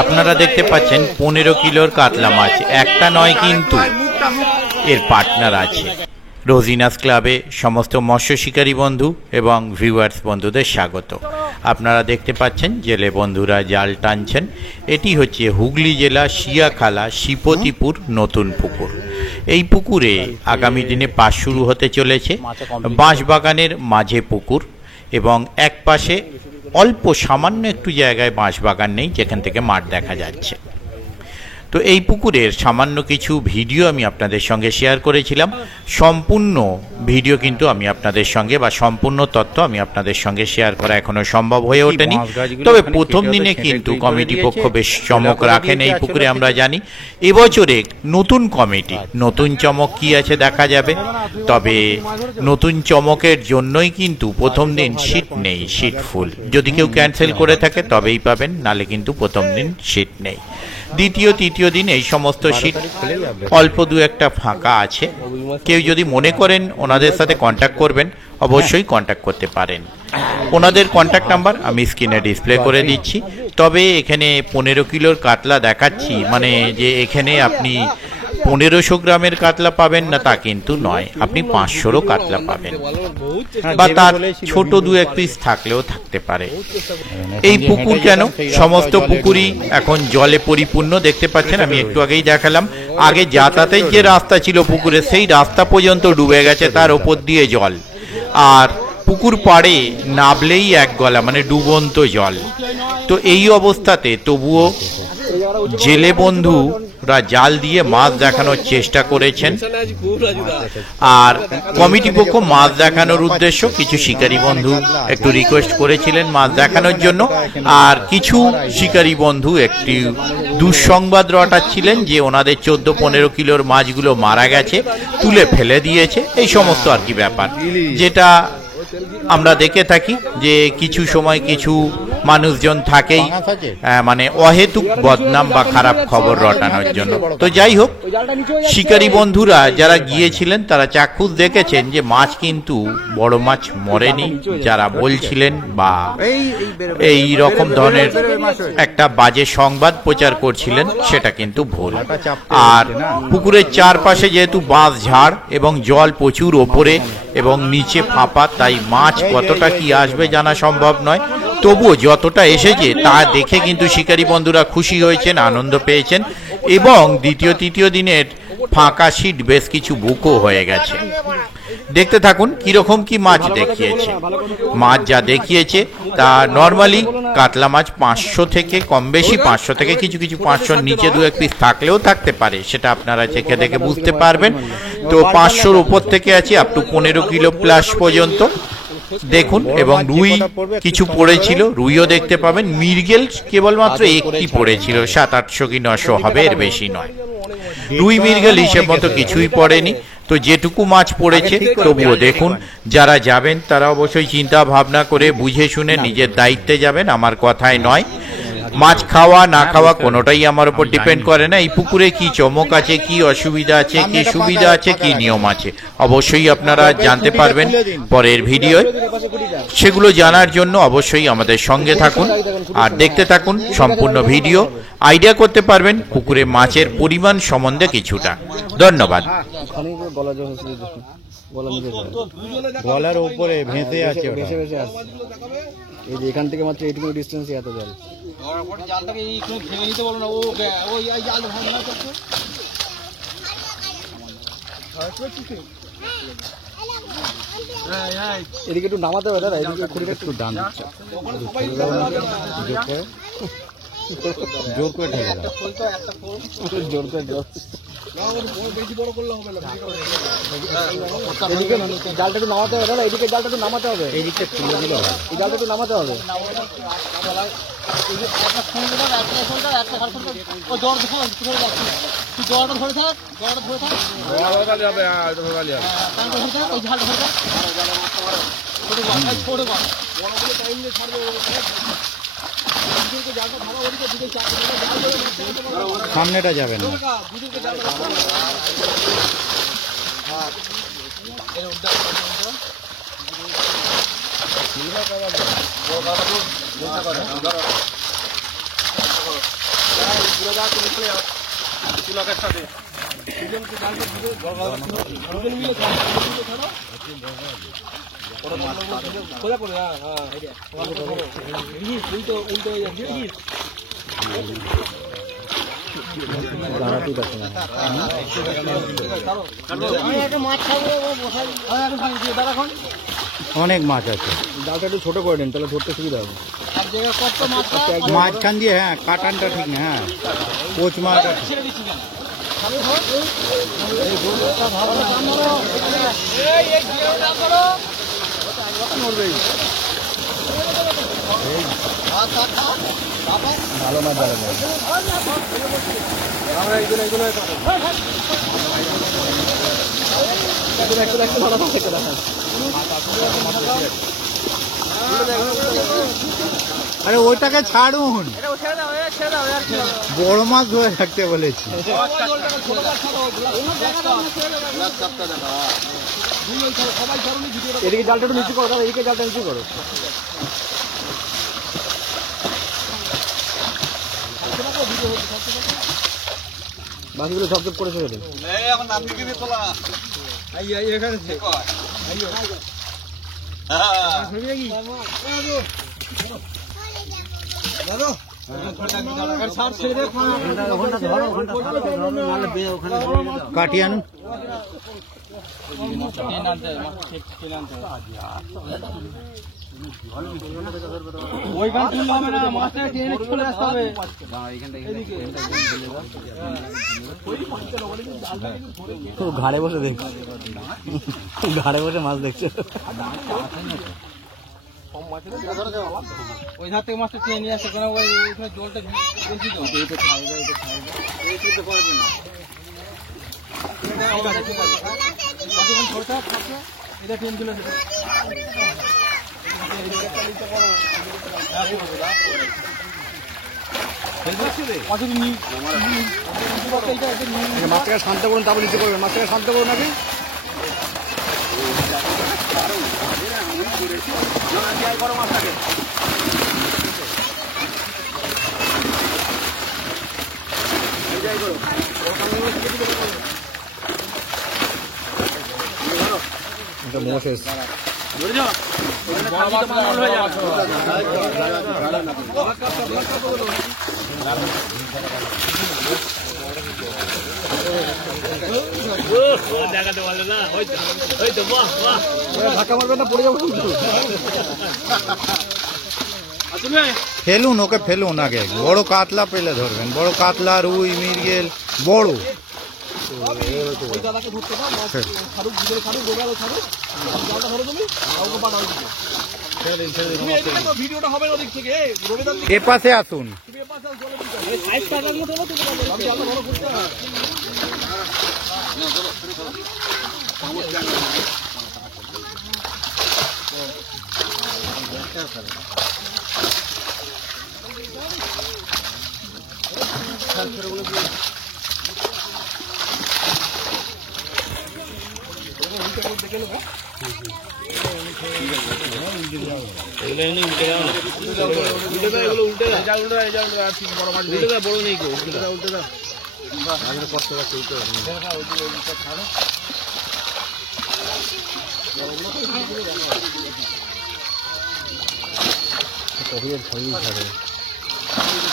আপনারা দেখতে পাচ্ছেন 15 কিলোর কাতলা মাছ, একটা নয় কিন্তু এর পার্টনার আছে। রোজিনাস ক্লাবে সমস্ত মৎস্য শিকারী বন্ধু এবং ভিউয়ার্স বন্ধুদের স্বাগত। আপনারা দেখতে পাচ্ছেন জেলে বন্ধুরা জাল টানছেন। এটি হচ্ছে হুগলি জেলা শিয়াখালা শিপতিপুর নতুন পুকুর। এই পুকুরে আগামী দিনে পাস শুরু হতে চলেছে। বাঁশবাগানের মাঝে পুকুর এবং এক পাশে অল্প সামান্য একটু জায়গায় বাঁশবাগান নেই, যেখান থেকে মাঠ দেখা যাচ্ছে। তো এই পুকুরের সামান্য কিছু ভিডিও আমি আপনাদের সঙ্গে শেয়ার করেছিলাম। সম্পূর্ণ ভিডিও কিন্তু আমি আপনাদের সঙ্গে বা সম্পূর্ণ তথ্য আমি আপনাদের সঙ্গে শেয়ার করা এখনো সম্ভব হয়ে ওঠেনি। তবে প্রথম দিনে কিন্তু কমিটি পক্ষ বেশ চমক রাখেন এই পুকুরে, আমরা জানি। এবছরে নতুন কমিটি, নতুন চমক কি আছে দেখা যাবে। তবে নতুন চমকের জন্যই কিন্তু প্রথম দিন সিট নেই, সিট ফুল। যদি কেউ ক্যান্সেল করে থাকে তবেই পাবেন, নালে কিন্তু প্রথম দিন সিট নেই। দ্বিতীয় তৃতীয় দিন এই সমস্ত সিট অল্প দু একটা ফাঁকা আছে। কেউ যদি মনে করেন ওনাদের সাথে কন্ট্যাক্ট করবেন, অবশ্যই কন্ট্যাক্ট করতে পারেন। ওনাদের কন্ট্যাক্ট নাম্বার আমি স্ক্রিনে ডিসপ্লে করে দিচ্ছি। তবে এখানে 15 কিলোর কাতলা দেখাচ্ছি, মানে যে এখানে আপনি 1500 গ্রামের কাতলা পাবেন না তা কিন্তু নয়, আপনি 500রও কাতলা পাবেন, বা তার ছোট দু এক পিস থাকলেও থাকতে পারে। এই পুকুর কেন, সমস্ত পুকুরই এখন জলে পরিপূর্ণ। দেখতে পাচ্ছেন, আমি একটু আগেই দেখালাম, আগে যাতায়াতের যে রাস্তা ছিল পুকুরে সেই রাস্তা পর্যন্ত ডুবে গেছে, তার ওপর দিয়ে জল। আর পুকুর পাড়ে নাবলেই এক গলা, মানে ডুবন্ত জল। তো এই অবস্থাতে তবুও জেলে বন্ধুরা জাল দিয়ে মাছ দেখানোর চেষ্টা করেছেন। আর কমিটি পক্ষ মাছ দেখানোর উদ্দেশ্য, কিছু শিকারী বন্ধু একটু রিকোয়েস্ট করেছিলেন মাছ দেখানোর জন্য। আর কিছু শিকারী বন্ধু একটি দুঃসংবাদ রটাচ্ছিলেন যে ওনাদের 14-15 কিলোর মাছগুলো মারা গেছে, তুলে ফেলে দিয়েছে। এই সমস্ত আর কি ব্যাপার, যেটা আমরা দেখে থাকি যে কিছু সময় কিছু মানুষজন থাকেই মানে অহেতুক বদনাম বা খারাপ খবর রটানোর জন্য। তো যাই হোক, শিকারী বন্ধুরা যারা গিয়েছিলেন তারা চাক্ষুষ দেখেছেন যে মাছ কিন্তু বড় মাছ মরেনি। যারা বলছিলেন বা এই রকম ধরনের একটা বাজে সংবাদ প্রচার করছিলেন, সেটা কিন্তু ভুল। আর পুকুরের চারপাশে যেহেতু বাঁশ ঝাড় এবং জল প্রচুর ওপরে এবং নিচে ফাঁপা, তাই মাছ কতটা কি আসবে জানা সম্ভব নয়। তবুও যতটা এসেছে তা দেখে কিন্তু শিকারী বন্ধুরা খুশি হয়েছেন, আনন্দ পেয়েছেন। এবং দ্বিতীয় তৃতীয় দিনের ফাঁকা সিট বেশ কিছু বুকও হয়ে গেছে। দেখতে থাকুন কিরকম কি মাছ দেখিয়েছে। মাছ যা দেখিয়েছে তা নর্মালি কাতলা মাছ 500 থেকে কম বেশি, 500 থেকে কিছু কিছু 500 নিচে দু এক পিস থাকলেও থাকতে পারে, সেটা আপনারা চেখে দেখে বুঝতে পারবেন। তো 500-র উপর থেকে আছে আপ টু 15 কিলো প্লাস পর্যন্ত দেখুন। এবং রুই কিছু পড়েছিল, রুইও দেখতে পাবেন। মৃগেল কেবলমাত্র একটি পড়েছিল, 700-800 কি 900 হবে, এর বেশি নয়। রুই মৃগেল হিসেব মতো কিছুই পড়েনি। তো যেটুকু মাছ পড়েছে তবুও দেখুন। যারা যাবেন তারা অবশ্যই চিন্তা ভাবনা করে বুঝে শুনে নিজের দায়িত্বে যাবেন, আমার কথায় নয়। মাছ খাওয়া না খাওয়া কোনোটাই আমার উপর ডিপেন্ড করে না। এই পুকুরে কি চমক আছে, কি অসুবিধা আছে, কি সুবিধা আছে, কি নিয়ম আছে, অবশ্যই আপনারা জানতে পারবেন পরের ভিডিওয়। সেগুলো জানার জন্য অবশ্যই আমাদের সঙ্গে থাকুন আর দেখতে থাকুন সম্পূর্ণ ভিডিও। আইডিয়া করতে পারবেন পুকুরে মাছের পরিমাণ সম্বন্ধে কিছুটা। ধন্যবাদ। গলার উপরে ভেসে আছে, এই যে এখান থেকে মাত্র এইটুকু ডিস্টেন্সে এত জল। এদিকে একটু নামাতে হবে দাদা, এদিকে খুঁড়িটা একটু ডান দিচ্ছে, জোর করে ঢেকে দাও, জোর করে জল জালটা একটু নামাতে হবে দাদা, এদিকে জালটা একটু নামাতে হবে, এইদিকটা তুলে দিলে হবে, এই জালটা একটু নামাতে হবে। সামনেটা যাবে না। দাঁড়াতেই পারছে না। অনেক মাছ আছে। জালটা একটু ছোট করে দেন, তাহলে ধরতে সুবিধা হবে। মাঝখান দিয়ে হ্যাঁ, কাটানটা ঠিক না, হ্যাঁ কোচ মাছ আছে। ভালো মাছ ধরে যায়। আরে ওইটাকে ছাড়ুন, বড় মাছ ধরে থাকতে বলেছি। এদিকে জালটা একটু নিচু করো, দাদা এদিকে জালটা নিচু করো। বাকিগুলো ঝপঝপ করে ছেড়ে দেন। কাটিয়ে আনুন। ঘাড়ে বসে দেখ, ঘাড়ে বসে মাছ দেখছে। ওই ধার থেকে মাছটা টেনে নিয়ে আসছে, কারণ ওইখানে জলটা বেশি তো। এটা ট্রেন চলে আসে। মাছটাকে শান্ত করুন, তারপর নিচে করবেন। মাছটাকে শান্ত করুন আগে। মোশেষ দেখাতে পারলে না, ধাক্কা মারবেন না, পড়ে যাবো। ফেলুন, ওকে ফেলুন আগে। বড় কাতলা পেলে ধরবেন, বড় কাতলা, রুই, মৃগেল, বড়। ভিডিওটা হবে ওদিক থেকে। এ পাশে আসুন।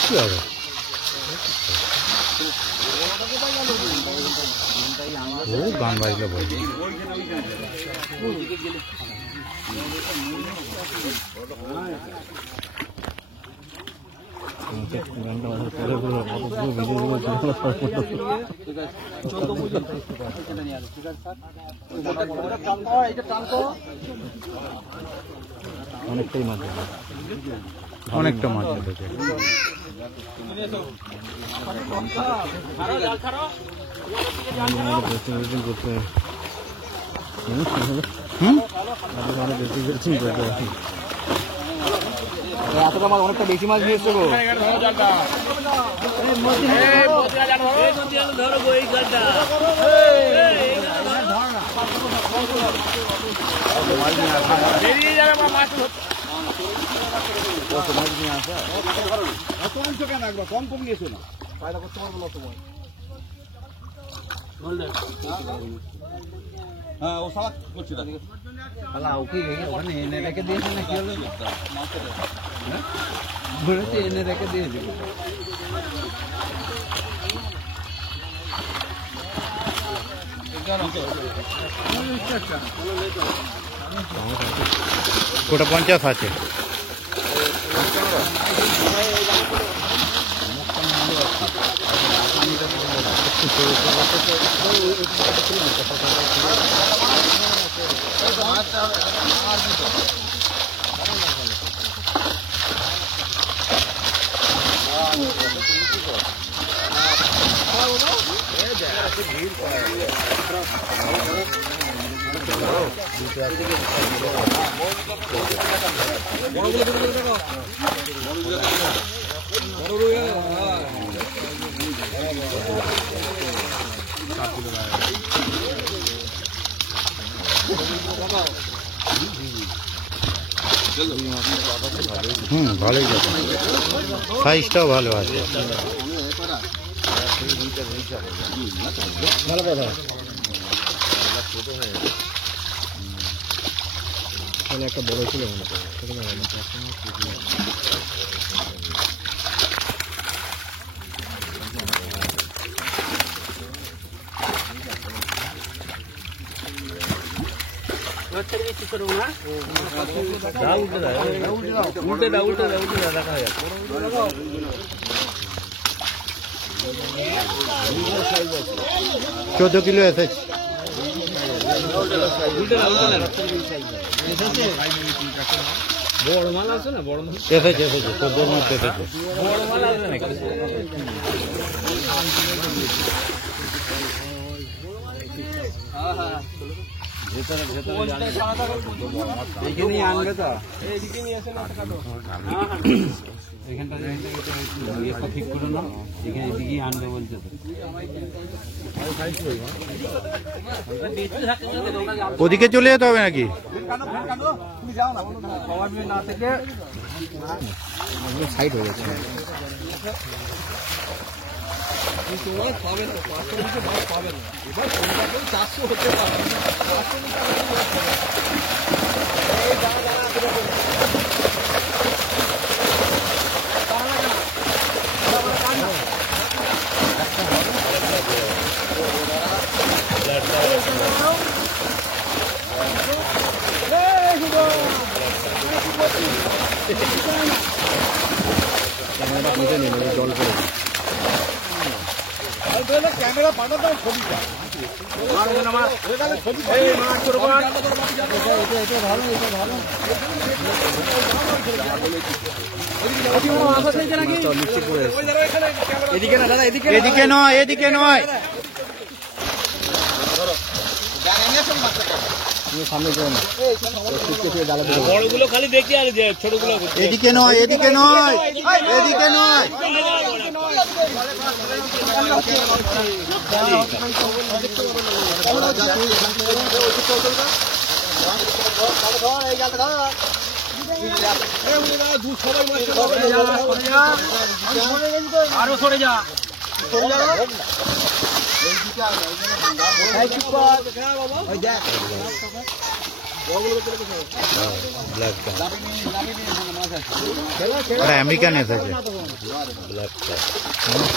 কি হবে? ও গান বাজলে বলবে। অনেকটাই মাছ, অনেকটা মাছ উঠেছে। করতে এতটা মাছ, অনেকটা বেশি মাছ নিয়ে এসছো গো। মাছ নিয়ে আসা কম কম নিয়েছো না। কায়দা করতে পারবো না তোমায়। হ্যাঁ ও সারা করছি না শালা ওকে ওখানে এনে রেখে দিয়েছে না কি হলো বলেছে এনে রেখে দিয়েছে গোটা 50 আছে। ভালোই যাবে, সাইজটাও ভালো আছে। ভালো কথা, একটা বড় ছিল মনে করে। উল্টে দাও দেখা যায় 14 কিলো এসেছে। বড় মাল আছে না, বড় মাল এসেছে 14 মধ্যে এসেছে। বড় মাল আছে নাকি এখানেই আনবে তো, এখানটা ঠিক করে না, এখানে এদিকেই আনবে বলছে তো। ওদিকে চলে যেতে হবে নাকি? সাইড হয়ে যাচ্ছে। জল পড়ে ক্যামেরা পাঠাতাম ছবিটা এদিকে নয়, এদিকে নয়, বড়গুলো খালি দেখি আর ছোটগুলো এদিকে নয়, এদিকে নয়, এদিকে নয়। আরো সরে যা, আমেরিকান এসেছে,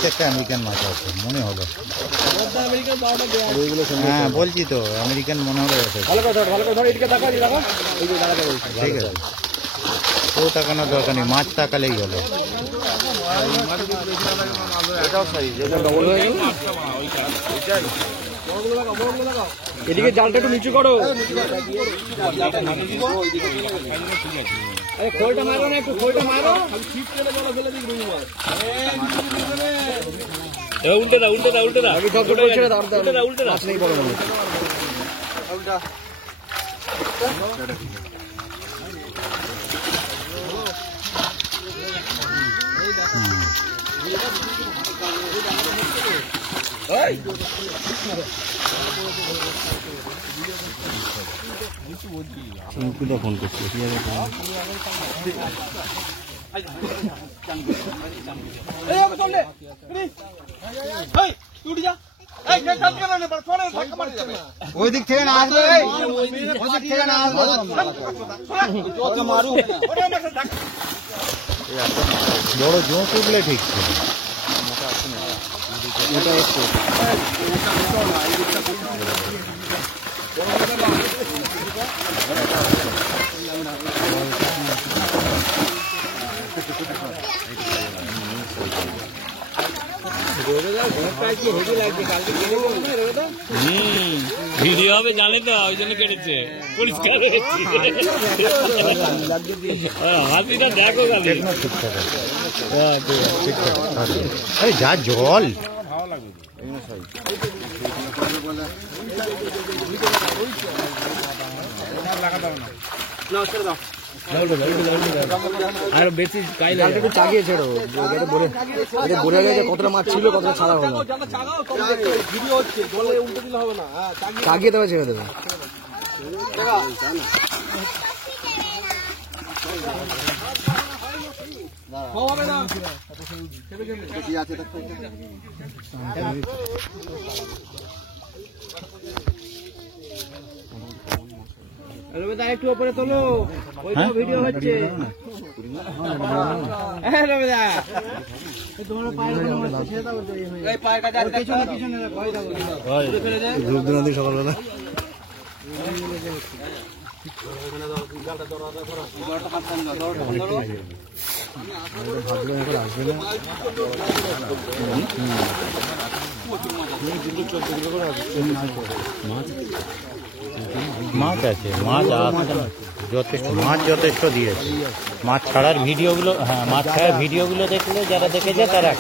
একটা আমেরিকান মাছ আছে মনে হলো। হ্যাঁ বলছি তো, আমেরিকান মনে হলো এসেছে। ঠিক আছে, ও তাকানোর দরকার নেই, মাছ তাকালেই হলো। এদিকে জালটা একটু নিচু করো, খোলটা মারো না, একটু খোলটা মারো, উল্টে দাও, উল্টে দাও, উল্টে দাও, উল্টে দাও, উল্টে দাও। ফোন করছি। ওই দিক থেকে না আসবে, ওই দিক থেকে না আসবে। বড় জোঁক উঠলে ঠিক ছিল। ভিডিও হবে জানে তো, ওই জন্য কেটেছে পরিষ্কার হাতিটা দেখো আরে যা জল, আর বেশি কাইলে একটু চাগিয়ে ছেড়ো, বলে গেছে কতটা মাছ ছিল, কতটা ছাড়া হলো। চাগিয়ে দেবে, ছেড়ে দেবে। একটু উপরে তোলো, ওই তো ভিডিও হচ্ছে। সকালবেলা মাছ আছে, মাছ যথেষ্ট, মাছ যথেষ্ট দিয়েছে। মাছ ছাড়ার ভিডিওগুলো, হ্যাঁ মাছ ছাড়ার ভিডিওগুলো দেখলে যারা দেখেছে তারা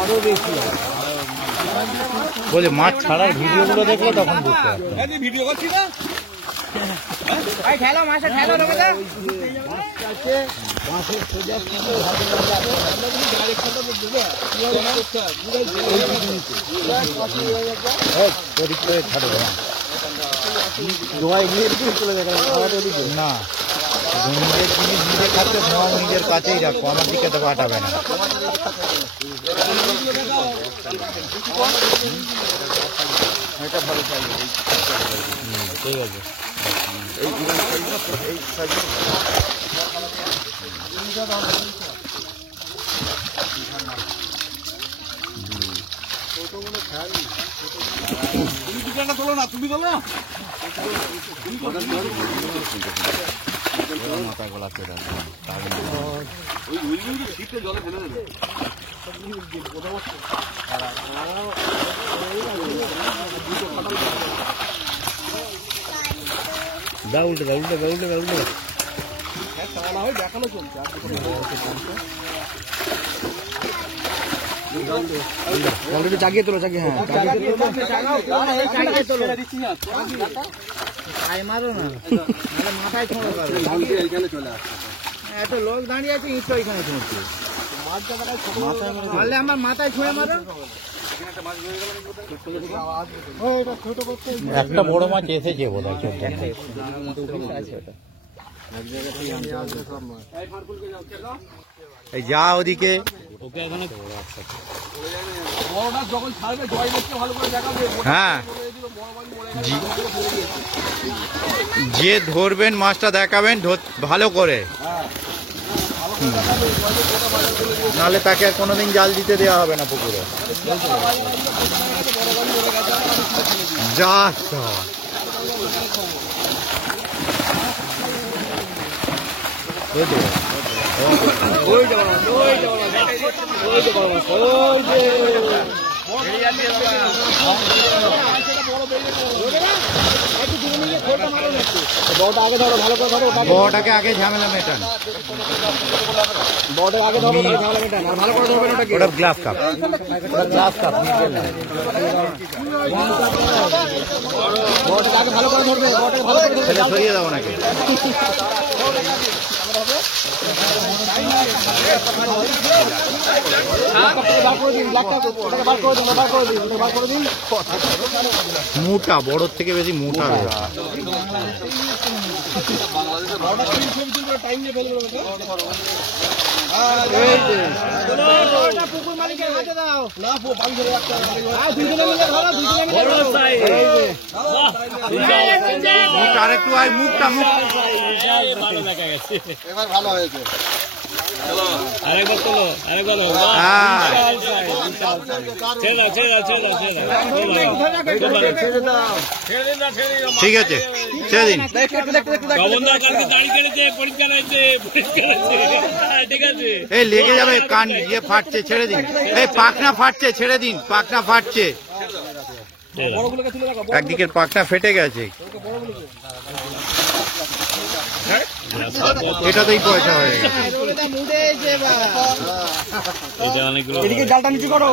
আরো বেশি বলে মাছ ছাড়ার ভিডিওগুলো দেখলে তখন বুঝতে পারবে। ভিডিও করছি না, খেলো মাসে খেলো না, নিজের জিনিস নিজে খাচ্ছে, তোমার নিজের কাছেই রাখো, আমার দিকে তো পাঠাবে না। ঠিক আছে, তোলো না, তুমি তোলো না। দেখানো চলছে। অলরেডি চাগিয়ে তোলো, চাগিয়ে, হ্যাঁ মারো না, মাথায় ছোঁড়ো, এত লোক দাঁড়িয়ে আছে, ইট এখানে ছোঁড়ছে, মারলে আমার মাথায় ছুঁড়ে মারো। একটা বড় মাছ এসেছে বোধ হয়। এই যা ওদিকে, ওকে এখানে যখন ছাড়বে জয় দেখতে ভালো করে দেখাবে। হ্যাঁ যে ধরবেন মাছটা দেখাবেন ভালো করে, নাহলে তাকে আর কোনোদিন জাল দিতে দেওয়া হবে না পুকুরে। যা বড়টাকে আগে ঝামেলা মেটান, বড়টাকে আগে ধরো, ঝামেলা মেটান, আর ভালো করে ধরবেন ওটাকে। ওটা গ্লাস কাপ, গ্লাস কাপ, বড়টাকে আগে ভালো করে ধরবে, বড়টাকে ভালো করে ধরবে। সেটা সরিয়ে দাও নাকি। মোটা, বড় থেকে বেশি মোটা। পুকুর মালিকের হাতে দাও না বড় সাইজ মুখ আরেকটু আয়, মুখটা মুখ ভালো দেখা গেছে। এবার ভালো হয়েছে। আরেকবার তোলো, আরেকবার তোলো। হ্যাঁ। ছেড়ে দাও, ছেড়ে দাও, ছেড়ে দাও, ছেড়ে দাও। ঠিক আছে, ছেড়ে দিন। গবন্দা কালকে দাড়ি কেটেছে, পরিষ্কার হয়েছে, পরিষ্কার হয়েছে। হ্যাঁ, ঠিক আছে। এই লেগে যাবে, কান ইয়ে ফাটছে, ছেড়ে দিন। এই পাখনা ফাটছে, ছেড়ে দিন, পাখনা ফাটছে। একদিকের পাখনা ফেটে গেছে, এটাতেই পয়সা হয়ে গেছে। এটা অনেকগুলো এদিকে জালটা নিচু করো।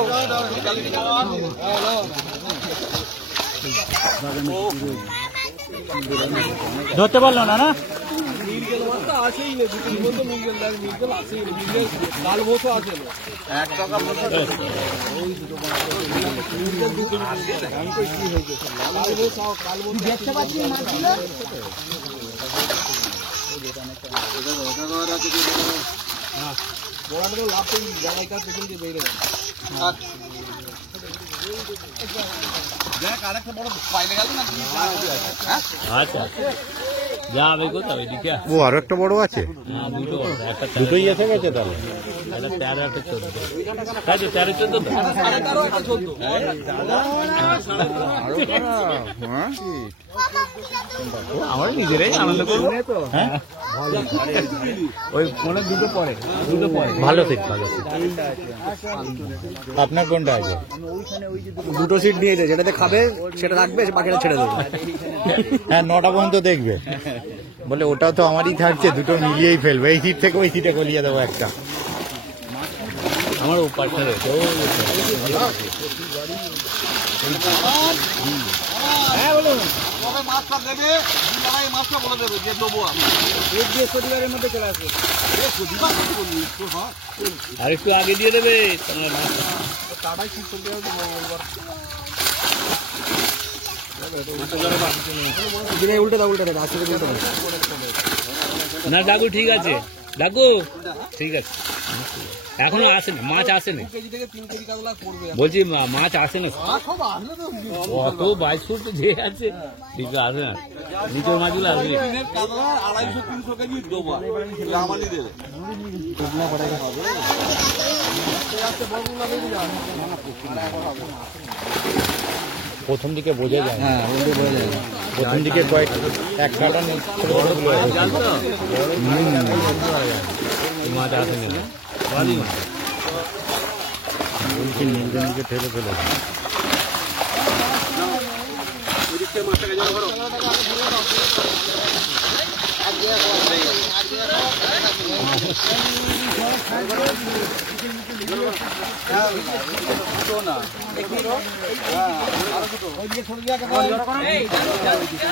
ধরতে পারলো না না দেখতে পাচ্ছি মাছগুলো আচ্ছা যা হবে কোথাও এদিকে ও আরো একটা বড় আছে, না দুটো একটা দুটোই এসে গেছে তাহলে। একটা 13 একটা 14 তাই তো 13 14 তো আমার নিজেরাই আনন্দ করবো তো হ্যাঁ ওই মনে দুটো পরে ভালো সিট, ভালো সিট। আপনার কোনটা আছে? দুটো সিট নিয়েছে, যেটাতে খাবে সেটা রাখবে, বাকিটা ছেড়ে দেবে। হ্যাঁ, 9টা পর্যন্ত দেখবে। বলে ওটাও তো আমারই থাকছে, দুটো মিলিয়েই ফেলবে। এই সিট থেকে ওই সিটে গলিয়ে দেবো একটা। আমার পার্টনার আছে মাছটা দেবে, মাছটা বলে দেবে যে দেবো আমি। শনিবারের মধ্যে চলে আসবে আর একটু আগে দিয়ে দেবে তোমার উল্টে দাও, উল্টে দাও, আস্তে করে উল্টে দাও। না ডাকু ঠিক আছে, ডাকু ঠিক আছে, এখনো আসেনি মাছ, আসেনি বলছি, মাছ আসে না, অত 22 ফুট যে আছে ঠিক আসে না, নিচের মাছগুলো আসবে। 250-300 কেজি দেবো রামালি দেবে। প্রথম দিকে বোঝা যায় না। হ্যাঁ, ওটা বোঝা যায়। প্রথম দিকে কয়েক এক কাটা জাল তো মাছ আসেনি না, ভালোই মাছ। নিজের দিকে ঠেলে ফেলে।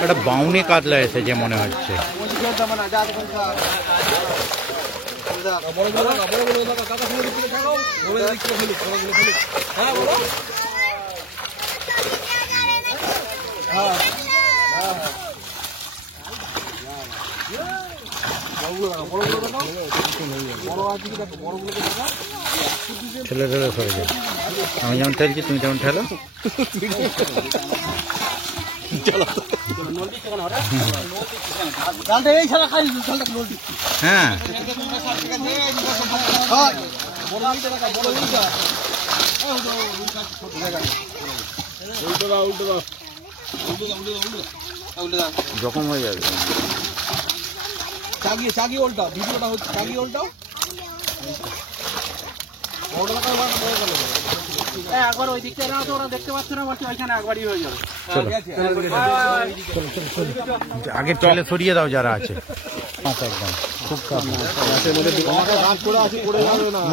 একটা বাউনি কাতলা এসেছে মনে হচ্ছে। ঠেলে ঠেলে সরে যাবে। আমি যেমন ঠেলছি তুমি যেমন ঠেলো। হ্যাঁ, জখম হয়ে যাবে। চাগিয়ে উল্টাও, ভিডিওটা হচ্ছে চাগিয়ে উল্টাও। একবার ওই দিকটা এলাও তো ওরা দেখতে পাচ্ছে না, বলছে ওইখানে একবারই হয়ে যাবে। আগে চলে সরিয়ে দাও যারা আছে। একদম খুব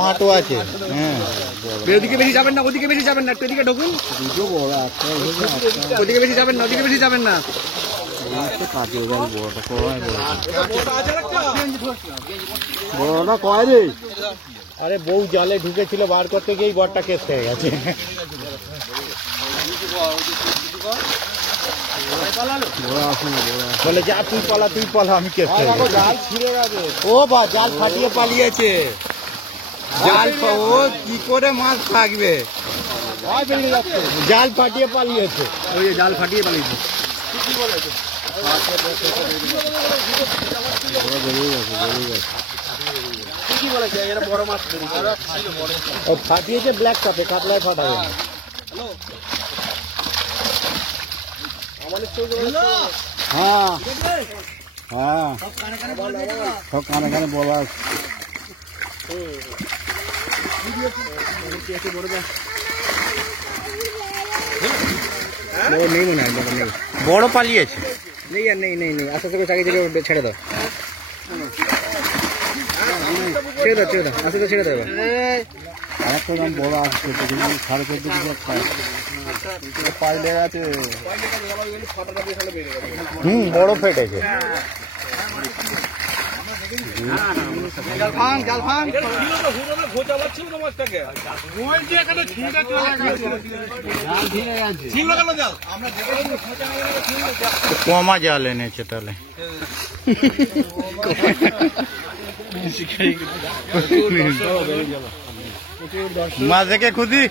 মাঠও আছে। হ্যাঁ, এদিকে বেশি যাবেন না, ওদিকে বেশি যাবেন না, একটু এদিকে ঢুকুন। ওদিকে বেশি যাবেন না, ওদিকে বেশি যাবেন না। আরে বউ জালে ঢুকেছিল, বার করতে গিয়েই বরটা কেস হয়ে গেছে। বলে যা তুই পালা আমি কেস জাল ছিঁড়ে গেছে। ও বা জাল ফাটিয়ে পালিয়েছে। ও কি করে মাছ থাকবে, জাল ফাটিয়ে পালিয়েছে। ওই যে জাল ফাটিয়ে পালিয়েছে। ও ফাটিয়েছে ব্ল্যাক কাপে, কাতলায় ফাটাবে না। হ্যাঁ হ্যাঁ সব কানে কানে বলা আছে। নেই মনে হয়, নেই বড় পালিয়েছে। নেই আর নেই নেই নেই আস্তে আস্তে চাকি থেকে ছেড়ে দাও, ছেড়ে দাও আস্তে আস্তে ছেড়ে দাও। আরেকটা দাম বড় আসছে, 14.5 পাইলে আছে। বড় ফেটেছে। কমা জাল এনেছে তাহলে। মাছ দেখে খুশি।